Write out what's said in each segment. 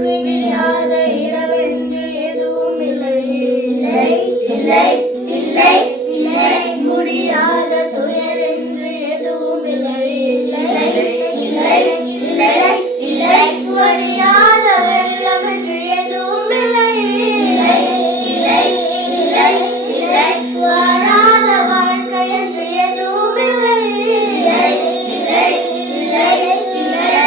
விடியாத இரவென்று எதுவும் இல்லை, இல்லை, இல்லை, இல்லை. முடியாத துயர் என்று எதுவும் இல்லை, இல்லை, இல்லை, இல்லை, இல்லை. வழியாத வெள்ளம் என்று எதுவும் இல்லை, இல்லை, இல்லை, இல்லை, இல்லை. வாழாத வாழ்க்கை என்று எதுவும் இல்லை, இல்லை, இல்லை, இல்லை, இல்லை.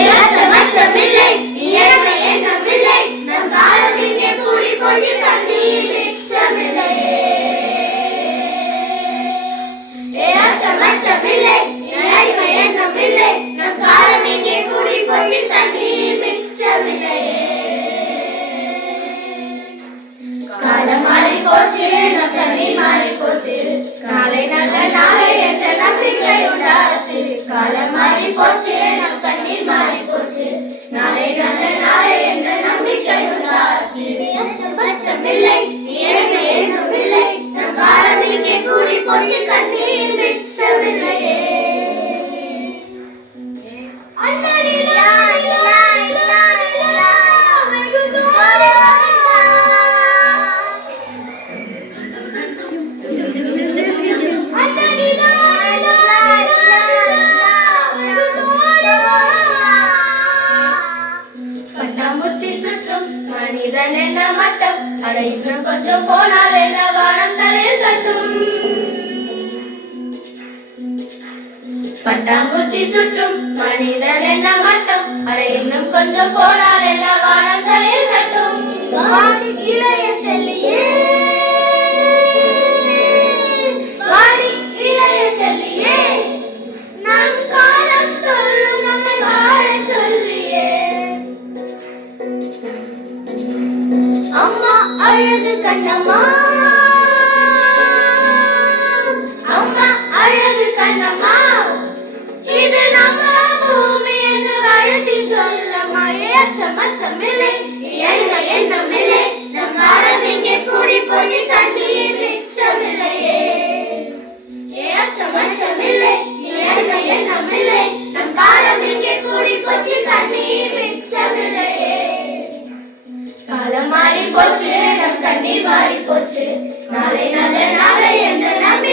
ஏற்றமற்றமில்லை, இயற்கை என்றுமில்லை, நம் காலம் இங்கே கூடி போச்சு, கண்ணீர் மிச்சமில்லையே. ஏற்றமற்றமில்லை, இயற்கை என்றுமில்லை, நம் காலம் இங்கே கூடி போச்சு, கண்ணீர் மிச்சமில்லையே. காலம் மாறி போச்சு, நம் கண்ணீர் மாறி போச்சு, நாளை நல்ல நாளை என்ற நம்பிக்கை உண்டாச்சு. காலம் மாறி போச்சு, நம் கண்ணீர் மாறி போச்சு, நாளை நல்ல நாளை என்ற நம்பிக்கை உண்டாச்சு. பச்சமில்லை, இயற்கை என்றும் இல்லை, நம் காலம் இங்கே கூடி போச்சு, கண்ணீர் மிச்சமில்லையே. பட்டாம்பூச்சி சுற்றும் மனிதன் என்ன மட்டம், அட இன்னும் கொஞ்சம் போனால் என்ன வானம் தலையில் தட்டும். பட்டாம்பூச்சி சுற்றும் மனிதன் என்ன மட்டம், அட இன்னும் கொஞ்சம் போனால் என்ன வானம் தலையில் தட்டும். வாடி இளைய செல்லியே, வாடி இளைய செல்லியே, நம் காலம் சொல்லும் நம்மை வாழ சொல்லியே. அம்மா அழகு கண்ணம்மா, அம்மா அழகு கண்ணம்மா, இது நம்ம பூமி என்று அழுத்தி சொல்லம்மா. ஏற்றமற்றமில்லை, இயற்கை என்றுமில்லை, நம் காலம் இங்கே கூடி போச்சு, கண்ணீர் மிச்சமில்லையே. ஏற்றமற்றமில்லை, இயற்கை என்றுமில்லை, நம் காலம் இங்கே கூடி போச்சு, கண்ணீர் மிச்சமில்லையே. காலம் மாறி போச்சு, நம் கண்ணீர் மாறி போச்சு, நாளை நல்ல நாளை என்ற நம்பிக்கை